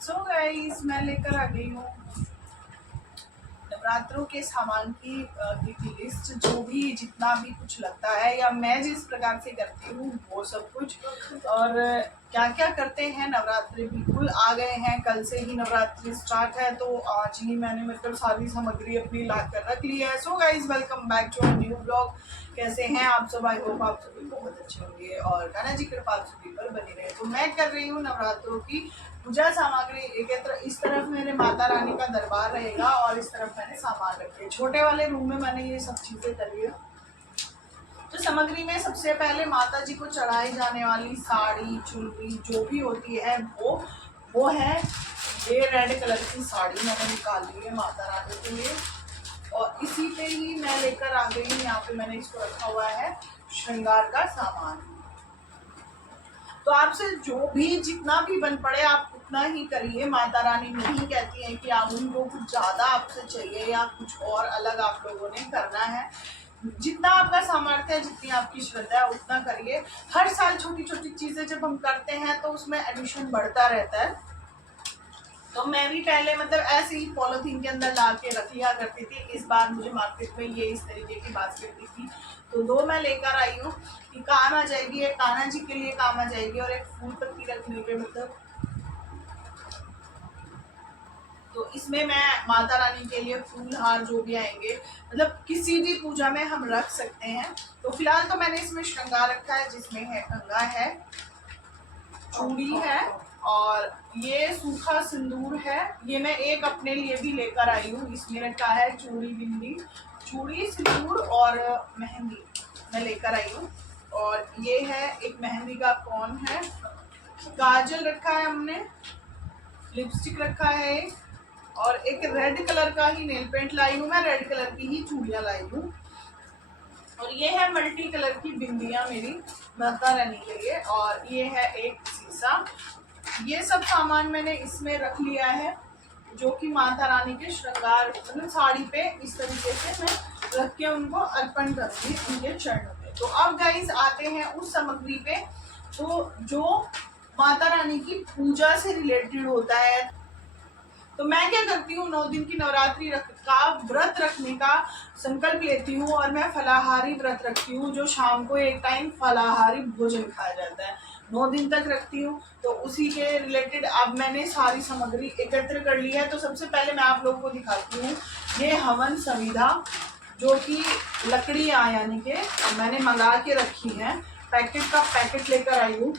So guys मैं लेकर आ गई हूँ नवरात्रों के सामान की लिस्ट। जो भी जितना भी कुछ लगता है या मैं जिस प्रकार से करती हूँ वो सब कुछ। और क्या क्या करते हैं, नवरात्रि बिल्कुल आ गए हैं, कल से ही नवरात्रि स्टार्ट है, तो आज ही मैंने मतलब सारी सामग्री अपनी ला कर रख ली है। So guys welcome back to new blog. कैसे हैं आप सब? आई होप आप सभी बहुत अच्छे होंगे और कान्हा जी कृपा आप सभी पर बनी रहे। तो मैं कर रही हूँ नवरात्रों की पूजा सामग्री एकत्र। इस तरफ मेरे माता रानी का दरबार रहेगा और इस तरफ मैंने सामान रखे। छोटे वाले रूम में मैंने ये सब चीजें करी है। तो सामग्री में सबसे पहले माता जी को चढ़ाई जाने वाली साड़ी चुनरी जो भी होती है वो है ये रेड कलर की साड़ी मैंने निकाली है माता रानी के लिए। और इसी पे ही मैं लेकर आ गई हूँ। यहाँ पे मैंने इसको रखा हुआ है श्रृंगार का सामान। तो आपसे जो भी जितना भी बन पड़े आप उतना ही करिए। माता रानी नहीं कहती है कि आप उनको कुछ ज्यादा आपसे चाहिए या कुछ और अलग आप लोगों ने करना है। जितना आपका सामर्थ्य है, जितनी आपकी श्रद्धा है उतना करिए। हर साल छोटी छोटी चीजें जब हम करते हैं तो उसमें एडिशन बढ़ता रहता है। तो मैं भी पहले मतलब ऐसे ही पॉलिथीन के अंदर ला के रख लिया करती थी। इस बार मुझे मार्केट में ये इस तरीके की बास्केट दिखी तो दो मैं लेकर आई हूँ कि काम आ जाएगी। एक कान्हा जी के लिए काम आ जाएगी और एक फूल पत्ती रखने के मतलब। तो इसमें मैं माता रानी के लिए फूल हार जो भी आएंगे मतलब किसी भी पूजा में हम रख सकते हैं। तो फिलहाल तो मैंने इसमें श्रृंगार रखा है जिसमें है कंगा है, चूड़ी है और ये सूखा सिंदूर है। ये मैं एक अपने लिए भी लेकर आई हूँ। इसमें रखा है चूड़ी बिंदी, चूड़ी सिंदूर और मेहंदी मैं लेकर आई हूँ। और ये है एक मेहंदी का कौन है, काजल रखा है हमने, लिपस्टिक रखा है और एक रेड कलर का ही नेल पेंट लाई हूँ मैं। रेड कलर की ही चूड़ियाँ लाई हूँ। और ये है मल्टी कलर की बिंदियाँ मेरी माता रानी के लिए। और ये है एक शीशा। ये सब सामान मैंने इसमें रख लिया है जो कि माता रानी के श्रृंगार मतलब साड़ी पे इस तरीके से मैं रख के उनको अर्पण करूंगी उनके चरणों में। तो अब गाइस आते हैं उस सामग्री पे तो जो माता रानी की पूजा से रिलेटेड होता है। तो मैं क्या करती हूँ, 9 दिन की नवरात्रि का व्रत रखने का संकल्प लेती हूँ और मैं फलाहारी व्रत रखती हूँ जो शाम को एक टाइम फलाहारी भोजन खाया जाता है। 9 दिन तक रखती हूँ। तो उसी के रिलेटेड अब मैंने सारी सामग्री एकत्र कर ली है। तो सबसे पहले मैं आप लोगों को दिखाती हूँ ये हवन संविधा जो कि लकड़ियाँ यानी कि मैंने मंगा के रखी है। पैकेट का पैकेट लेकर आई हूँ।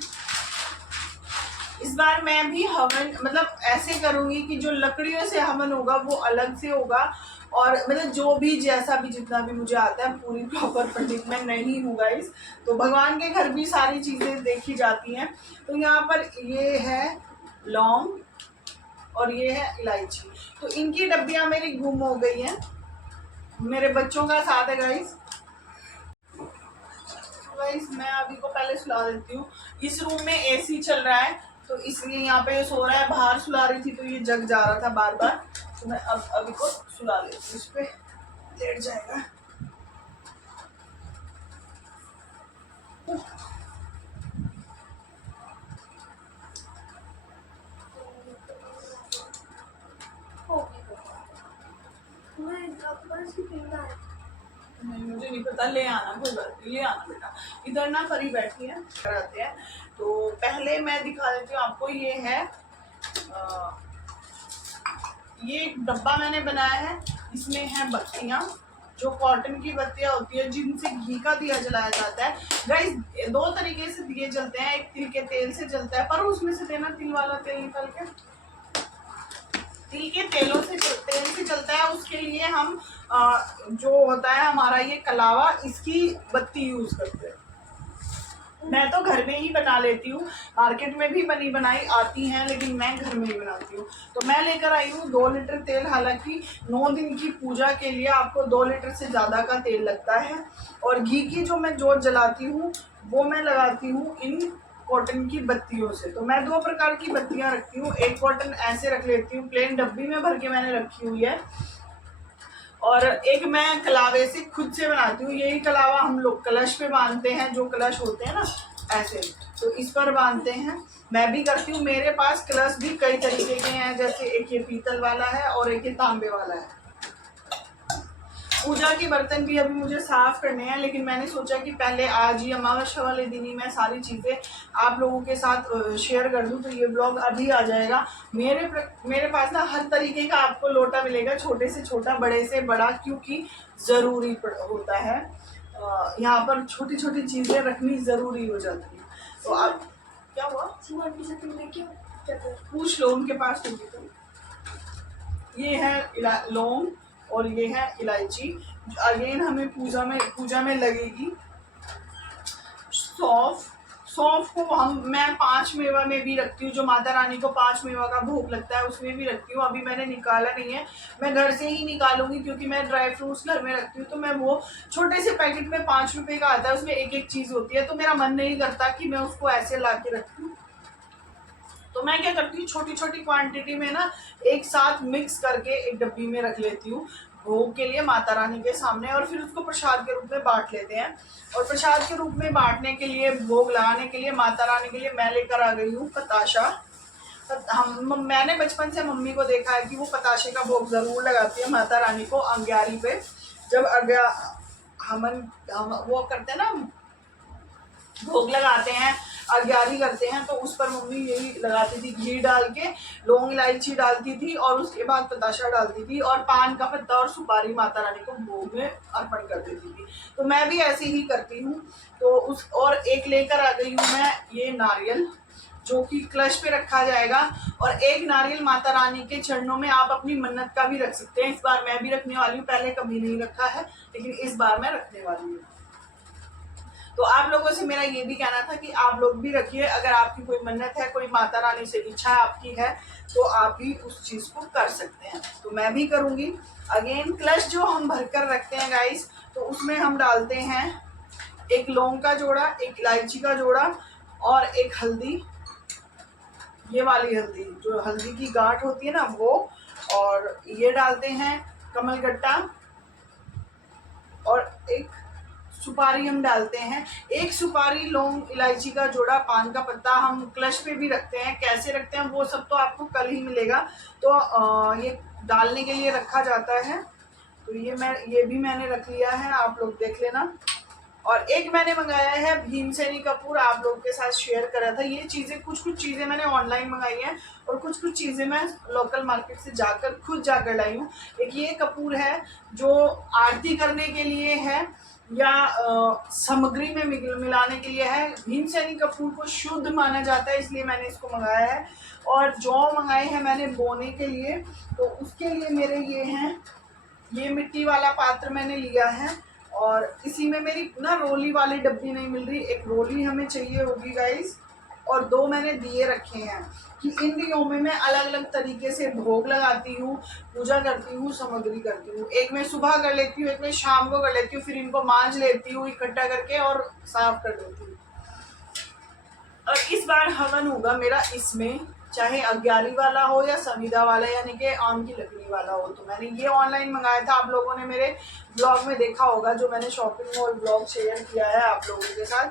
इस बार मैं भी हवन मतलब ऐसे करूंगी कि जो लकड़ियों से हवन होगा वो अलग से होगा और मतलब जो भी जैसा भी जितना भी मुझे आता है पूरी प्रॉपर पंडित में नहीं हूँ गाइस। तो भगवान के घर भी सारी चीजें देखी जाती हैं। तो यहाँ पर ये है लौंग और ये है इलायची। तो इनकी डब्बियां मेरी गुम हो गई हैं। मेरे बच्चों का साथ है गाइस। गाइस मैं अभी को पहले सुला देती हूँ। इस रूम में एसी चल रहा है तो इसलिए यहाँ पे सो रहा है। बाहर सुला रही थी तो ये जग जा रहा था बार बार। तो मैं अब अभी को सुला लेती हूँ, इस पे लेट जाएगा। नहीं मुझे नहीं पता, ले आना कोई बात नहीं, ले आना बेटा। इधर ना करी बैठी है कराते हैं। तो पहले मैं दिखा देती हूँ आपको। ये है ये एक डब्बा मैंने बनाया है। इसमें है बत्तियां जो कॉटन की बत्तियां होती है जिनसे घी का दिया जलाया जाता है। गाइस 2 तरीके से दिए जलते हैं। एक तिल के तेल से जलता है पर उसमें से देना तिल वाला तेल निकाल के। तिल के तेल से चलता है। उसके लिए हम जो होता है हमारा ये कलावा इसकी बत्ती यूज करते हैं। मैं तो घर में ही बना लेती हूँ। मार्केट में भी बनी बनाई आती हैं लेकिन मैं घर में ही बनाती हूँ। तो मैं लेकर आई हूँ 2 लीटर तेल। हालांकि 9 दिन की पूजा के लिए आपको 2 लीटर से ज़्यादा का तेल लगता है। और घी की जो मैं जोत जलाती हूँ वो मैं लगाती हूँ इन कॉटन की बत्तियों से। तो मैं 2 प्रकार की बत्तियाँ रखती हूँ। एक कॉटन ऐसे रख लेती हूँ, प्लेन डब्बी में भर के मैंने रखी हुई है। और एक मैं कलावे से खुद से बनाती हूँ। यही कलावा हम लोग कलश पे बांधते हैं, जो कलश होते हैं ना ऐसे। तो इस पर बांधते हैं, मैं भी करती हूँ। मेरे पास कलश भी कई तरीके के हैं, जैसे एक ये पीतल वाला है और एक ये तांबे वाला है। पूजा के बर्तन भी अभी मुझे साफ करने हैं, लेकिन मैंने सोचा कि पहले आज ही अमावस्या वाले दिन ही मैं सारी चीज़ें आप लोगों के साथ शेयर कर दूं, तो ये ब्लॉग अभी आ जाएगा। मेरे पास ना हर तरीके का आपको लोटा मिलेगा, छोटे से छोटा, बड़े से बड़ा, क्योंकि ज़रूरी होता है यहाँ पर छोटी छोटी चीज़ें रखनी ज़रूरी हो जाती है। तो आप क्या हुआ, पूछ लो उनके पास होगी तो। ये है लौंग और ये है इलायची। अगेन हमें पूजा में लगेगी सौंफ। सौंफ को मैं 5 मेवा में भी रखती हूँ, जो माता रानी को 5 मेवा का भोग लगता है उसमें भी रखती हूँ। अभी मैंने निकाला नहीं है, मैं घर से ही निकालूंगी, क्योंकि मैं ड्राई फ्रूट्स घर में रखती हूँ। तो मैं वो छोटे से पैकेट में 5 रुपए का आता है, उसमें एक एक चीज़ होती है, तो मेरा मन नहीं करता कि मैं उसको ऐसे ला के रखूँ। तो मैं क्या करती हूँ, छोटी छोटी क्वांटिटी में ना एक साथ मिक्स करके एक डब्बी में रख लेती हूँ भोग के लिए माता रानी के सामने, और फिर उसको प्रसाद के रूप में बांट लेते हैं। और प्रसाद के रूप में बांटने के लिए, भोग लगाने के लिए माता रानी के लिए मैं लेकर आ गई हूँ पताशा। मैंने बचपन से मम्मी को देखा है कि वो पताशे का भोग जरूर लगाती है माता रानी को अंग्यारी पे। जब हम वो करते हैं ना, भोग लगाते हैं, अग्यारी करते हैं, तो उस पर मम्मी यही लगाती थी, घी डाल के लौंग इलायची डालती थी और उसके बाद पताशा डालती थी और पान का पत्ता और सुपारी माता रानी को भोग में अर्पण कर देती थी। तो मैं भी ऐसे ही करती हूँ। तो और एक लेकर आ गई हूँ मैं ये नारियल, जो कि कलश पे रखा जाएगा, और एक नारियल माता रानी के चरणों में आप अपनी मन्नत का भी रख सकते हैं। इस बार मैं भी रखने वाली हूँ, पहले कभी नहीं रखा है, लेकिन इस बार मैं रखने वाली हूँ। तो आप लोगों से मेरा ये भी कहना था कि आप लोग भी रखिए, अगर आपकी कोई मन्नत है, कोई माता रानी से इच्छा आपकी है, तो आप भी उस चीज को कर सकते हैं। तो मैं भी करूंगी। अगेन कलश जो हम भरकर रखते हैं गाइस, तो उसमें हम डालते हैं एक लौंग का जोड़ा, एक इलायची का जोड़ा और एक हल्दी, ये वाली हल्दी, जो हल्दी की गांठ होती है ना वो, और ये डालते हैं कमलगट्टा, और एक सुपारी हम डालते हैं। एक सुपारी, लौंग इलायची का जोड़ा, पान का पत्ता हम कलश पे भी रखते हैं। कैसे रखते हैं वो सब तो आपको कल ही मिलेगा। तो ये डालने के लिए रखा जाता है। तो ये भी मैंने रख लिया है, आप लोग देख लेना। और एक मैंने मंगाया है भीमसेनी कपूर, आप लोगों के साथ शेयर करा था। ये चीज़ें, कुछ चीज़ें मैंने ऑनलाइन मंगाई हैं और कुछ चीज़ें मैं लोकल मार्केट से खुद जाकर लाई हूँ। एक ये कपूर है जो आरती करने के लिए है या सामग्री में मिलाने के लिए है। भीमसेनी कपूर को शुद्ध माना जाता है, इसलिए मैंने इसको मंगाया है। और जौ मंगाए हैं मैंने बोने के लिए, तो उसके लिए मेरे ये हैं, ये मिट्टी वाला पात्र मैंने लिया है। और इसी में मेरी ना रोली वाली डब्बी नहीं मिल रही, एक रोली हमें चाहिए होगी गाइस। और 2 मैंने दिए रखे हैं कि इन दियों में मैं अलग अलग तरीके से भोग लगाती हूँ, पूजा करती हूँ, सामग्री करती हूँ। एक मैं सुबह कर लेती हूँ, एक मैं शाम को कर लेती हूँ, फिर इनको मांज लेती हूँ इकट्ठा करके और साफ कर देती हूँ। और इस बार हवन होगा मेरा इसमें, चाहे अग्यारी वाला हो या संविदा वाला, यानी कि आम की लकड़ी वाला हो। तो मैंने ये ऑनलाइन मंगाया था, आप लोगों ने मेरे ब्लॉग में देखा होगा, जो मैंने शॉपिंग मॉल ब्लॉग शेयर किया है आप लोगों के साथ।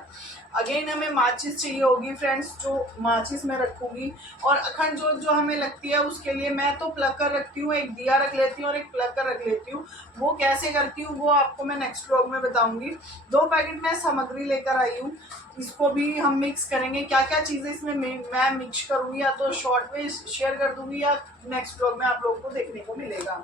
अगेन हमें माचिस चाहिए होगी फ्रेंड्स, जो माचिस मैं रखूँगी। और अखंड जोत जो हमें लगती है उसके लिए मैं तो प्लग कर रखती हूँ, एक दिया रख लेती हूँ और एक प्लग कर रख लेती हूँ। वो कैसे करती हूँ वो आपको मैं नेक्स्ट ब्लॉग में बताऊँगी। 2 पैकेट मैं सामग्री लेकर आई हूँ, इसको भी हम मिक्स करेंगे। क्या क्या चीज़ें इसमें मैं मिक्स करूँगी, या तो शॉर्ट में शेयर कर दूँगी या नेक्स्ट ब्लॉग में आप लोगों को देखने को मिलेगा।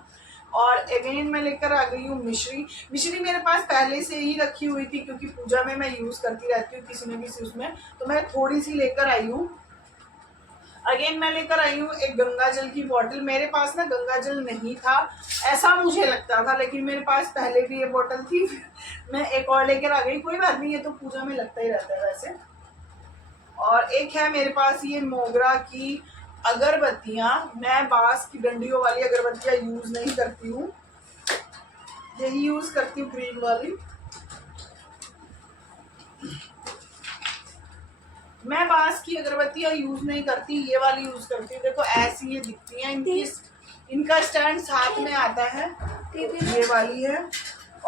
और अगेन मैं लेकर आ गई हूँ मिश्री मेरे पास पहले से ही रखी हुई थी, क्योंकि पूजा में मैं यूज़ करती रहती हूँ किसी न किसी उसमें, तो मैं थोड़ी सी लेकर आई हूँ। अगेन मैं लेकर आई हूँ एक गंगा जल की बॉटल। मेरे पास ना गंगा जल नहीं था, ऐसा मुझे लगता था, लेकिन मेरे पास पहले भी ये बॉटल थी, मैं एक और लेकर आ गई। कोई बात नहीं, ये तो पूजा में लगता ही रहता है वैसे। और एक है मेरे पास ये मोगरा की अगरबत्तियाँ। मैं बांस की डंडियों वाली अगरबत्तियाँ यूज़ नहीं करती हूँ, यही यूज़ करती हूँ ग्रीन वाली। मैं बांस की अगरबत्तियाँ यूज़ नहीं करती, ये वाली यूज़ करती हूँ। देखो ऐसी ये दिखती हैं, इनका स्टैंड साथ में आता है, ये वाली है।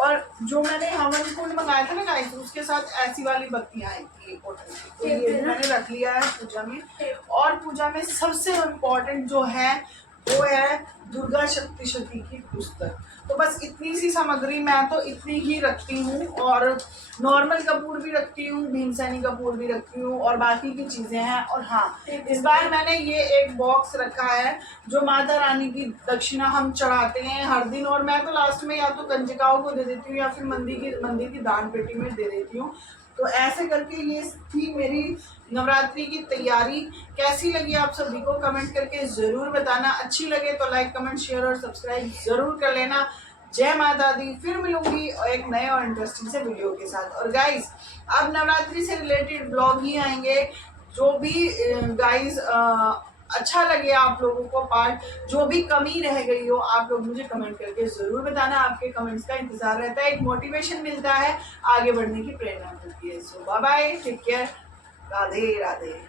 और जो मैंने हवन कुंड मंगाया था ना गाइस, उसके साथ ऐसी वाली बत्तियां आई थी कॉटन की, तो ये मैंने रख लिया है पूजा में। और पूजा में सबसे इम्पोर्टेंट जो है वो है दुर्गा सप्तशती की पुस्तक। तो बस इतनी सी सामग्री, मैं तो इतनी ही रखती हूँ, और नॉर्मल कपूर भी रखती हूँ, भीमसेनी कपूर भी रखती हूँ, और बाकी की चीज़ें हैं। और हाँ, इस बार मैंने ये एक बॉक्स रखा है जो माता रानी की दक्षिणा हम चढ़ाते हैं हर दिन, और मैं तो लास्ट में या तो कंजकाओं को दे देती हूँ या फिर मंदिर की दान पेटी में दे देती हूँ। तो ऐसे करके ये थी मेरी नवरात्रि की तैयारी। कैसी लगी आप सभी को कमेंट करके ज़रूर बताना। अच्छी लगे तो लाइक, कमेंट, शेयर और सब्सक्राइब ज़रूर कर लेना। जय माता दी। फिर मिलूंगी एक नए और इंटरेस्टिंग से वीडियो के साथ। और गाइस, अब नवरात्रि से रिलेटेड ब्लॉग ही आएंगे। जो भी गाइस अच्छा लगे आप लोगों को पार्ट, जो भी कमी रह गई हो, आप लोग मुझे कमेंट करके ज़रूर बताना। आपके कमेंट्स का इंतज़ार रहता है, एक मोटिवेशन मिलता है, आगे बढ़ने की प्रेरणा मिलती है। So bye bye, take care, Radhe Radhe.